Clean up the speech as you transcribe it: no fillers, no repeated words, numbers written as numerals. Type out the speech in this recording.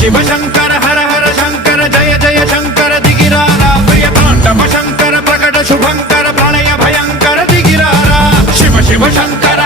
ಶಿವ ಶಂಕರ ಹರ ಹರ ಶಂಕರ ಜಯ ಜಯ ಶಂಕರ ದಿಗಿರಾರ ಪ್ರಿಯ ತಾಂಡವ ಶಂಕರ ಪ್ರಕಟ ಶುಭಂಕರ ಪ್ರಳಯ ಭಯಂಕರ ದಿಗಿರಾರ ಶಿವ ಶಿವ ಶಂಕರ